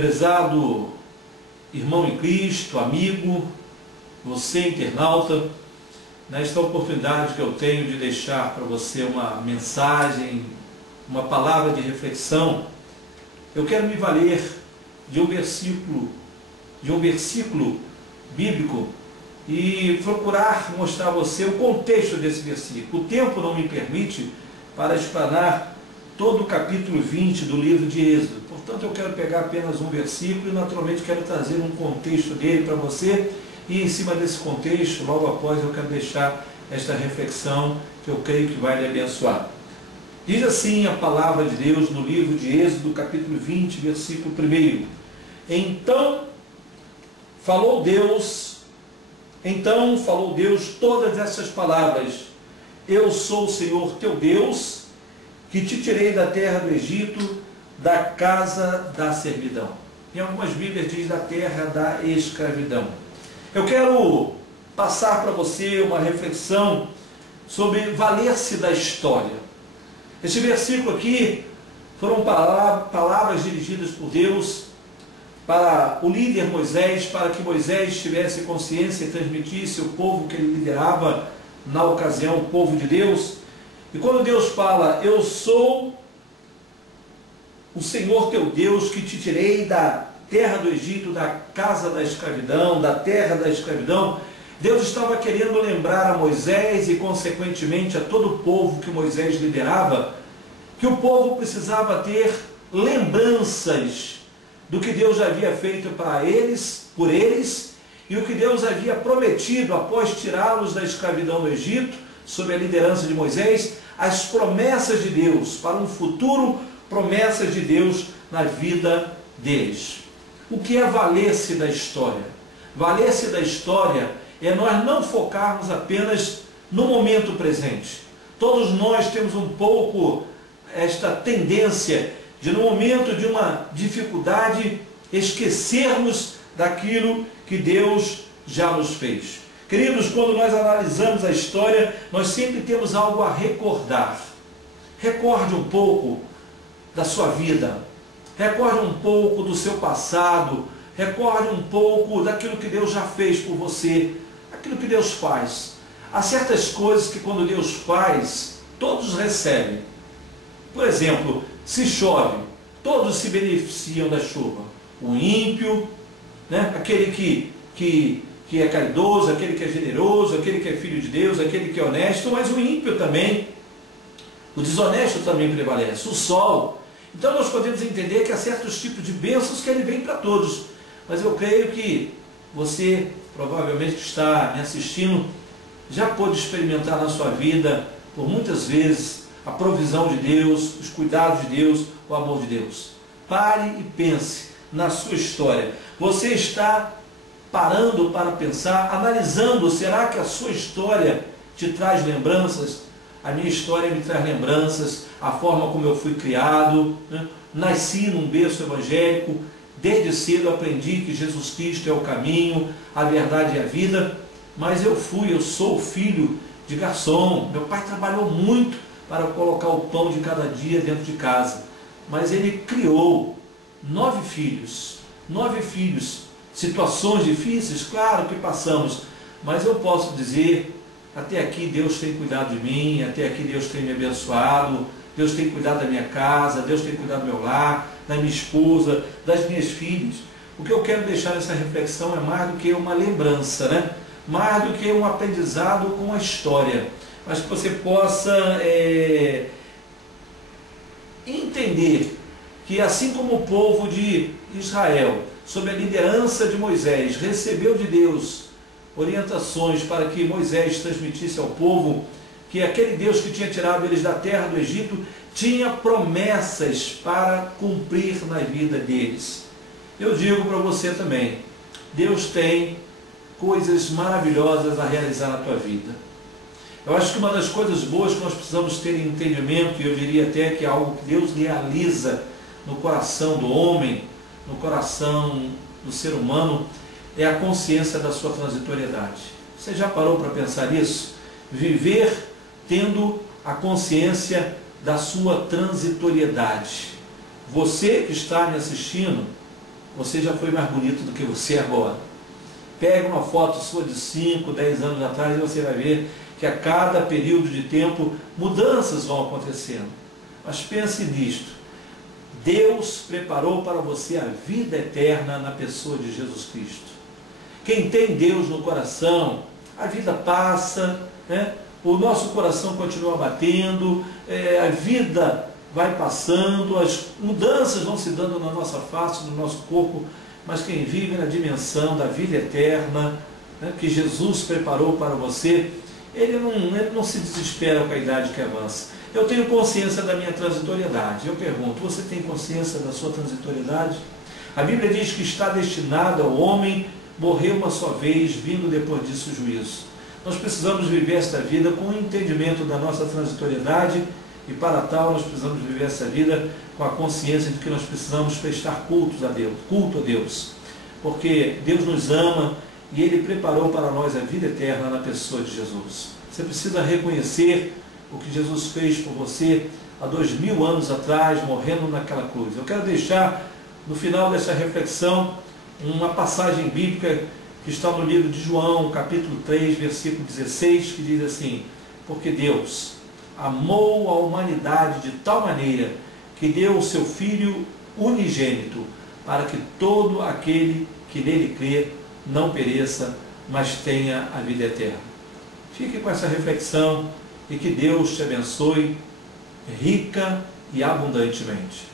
Prezado irmão em Cristo, amigo, você internauta, nesta oportunidade que eu tenho de deixar para você uma mensagem, uma palavra de reflexão, eu quero me valer de um versículo bíblico e procurar mostrar a você o contexto desse versículo. O tempo não me permite para explanar todo o capítulo 20 do livro de Êxodo. Portanto, eu quero pegar apenas um versículo e naturalmente quero trazer um contexto dele para você, e em cima desse contexto, logo após, eu quero deixar esta reflexão que eu creio que vai lhe abençoar. Diz assim a palavra de Deus no livro de Êxodo, capítulo 20, versículo 1. Então falou Deus todas essas palavras: Eu sou o Senhor teu Deus, que te tirei da terra do Egito, da casa da servidão. Em algumas Bíblias diz da terra da escravidão. Eu quero passar para você uma reflexão sobre valer-se da história. Este versículo aqui foram palavras dirigidas por Deus para o líder Moisés, para que Moisés tivesse consciência e transmitisse o povo que ele liderava na ocasião, o povo de Deus. E quando Deus fala: Eu sou o Senhor teu Deus, que te tirei da terra do Egito, da casa da escravidão, da terra da escravidão, Deus estava querendo lembrar a Moisés e consequentemente a todo o povo que Moisés liderava, que o povo precisava ter lembranças do que Deus já havia feito para eles, por eles, e o que Deus havia prometido após tirá-los da escravidão do Egito, sob a liderança de Moisés, as promessas de Deus para um futuro, promessas de Deus na vida deles. O que é valer-se da história? Valer-se da história é nós não focarmos apenas no momento presente. Todos nós temos um pouco esta tendência de, no momento de uma dificuldade, esquecermos daquilo que Deus já nos fez. Queridos, quando nós analisamos a história, nós sempre temos algo a recordar. Recorde um pouco da sua vida, recorde um pouco do seu passado, recorde um pouco daquilo que Deus já fez por você, aquilo que Deus faz. Há certas coisas que quando Deus faz, todos recebem. Por exemplo, se chove, todos se beneficiam da chuva. O ímpio, né? Aquele que é caridoso, aquele que é generoso, aquele que é filho de Deus, aquele que é honesto, mas o ímpio também, o desonesto também prevalece, o sol. Então nós podemos entender que há certos tipos de bênçãos que ele vem para todos. Mas eu creio que você, provavelmente que está me assistindo, já pôde experimentar na sua vida, por muitas vezes, a provisão de Deus, os cuidados de Deus, o amor de Deus. Pare e pense na sua história. Você está parando para pensar, analisando: será que a sua história te traz lembranças? A minha história me traz lembranças, a forma como eu fui criado, né? Nasci num berço evangélico, desde cedo aprendi que Jesus Cristo é o caminho, a verdade e a vida, mas eu sou filho de garçom. Meu pai trabalhou muito para colocar o pão de cada dia dentro de casa, mas ele criou 9 filhos, situações difíceis, claro que passamos, mas eu posso dizer: até aqui Deus tem cuidado de mim, até aqui Deus tem me abençoado, Deus tem cuidado da minha casa, Deus tem cuidado do meu lar, da minha esposa, das minhas filhas. O que eu quero deixar nessa reflexão é mais do que uma lembrança, né? Mais do que um aprendizado com a história, mas que você possa entender que, assim como o povo de Israel, sob a liderança de Moisés, recebeu de Deus orientações para que Moisés transmitisse ao povo que aquele Deus que tinha tirado eles da terra do Egito tinha promessas para cumprir na vida deles. Eu digo para você também: Deus tem coisas maravilhosas a realizar na tua vida. Eu acho que uma das coisas boas que nós precisamos ter em entendimento, e eu diria até que é algo que Deus realiza no coração do homem, no coração do ser humano, é a consciência da sua transitoriedade. Você já parou para pensar nisso? Viver tendo a consciência da sua transitoriedade. Você que está me assistindo, você já foi mais bonito do que você é agora. Pega uma foto sua de 5, 10 anos atrás e você vai ver que a cada período de tempo mudanças vão acontecendo. Mas pense nisto: Deus preparou para você a vida eterna na pessoa de Jesus Cristo. Quem tem Deus no coração, a vida passa, né? O nosso coração continua batendo, a vida vai passando, as mudanças vão se dando na nossa face, no nosso corpo, mas quem vive na dimensão da vida eterna, né, que Jesus preparou para você, ele não se desespera com a idade que avança. Eu tenho consciência da minha transitoriedade. Eu pergunto, você tem consciência da sua transitoriedade? A Bíblia diz que está destinado ao homem morrer uma só vez, vindo depois disso o juízo. Nós precisamos viver esta vida com o entendimento da nossa transitoriedade, e para tal nós precisamos viver essa vida com a consciência de que nós precisamos prestar culto a Deus, porque Deus nos ama e Ele preparou para nós a vida eterna na pessoa de Jesus. Você precisa reconhecer o que Jesus fez por você há 2000 anos atrás, morrendo naquela cruz. Eu quero deixar no final dessa reflexão uma passagem bíblica que está no livro de João, capítulo 3, versículo 16, que diz assim: porque Deus amou a humanidade de tal maneira que deu o seu Filho unigênito, para que todo aquele que nele crê não pereça, mas tenha a vida eterna. Fique com essa reflexão e que Deus te abençoe rica e abundantemente.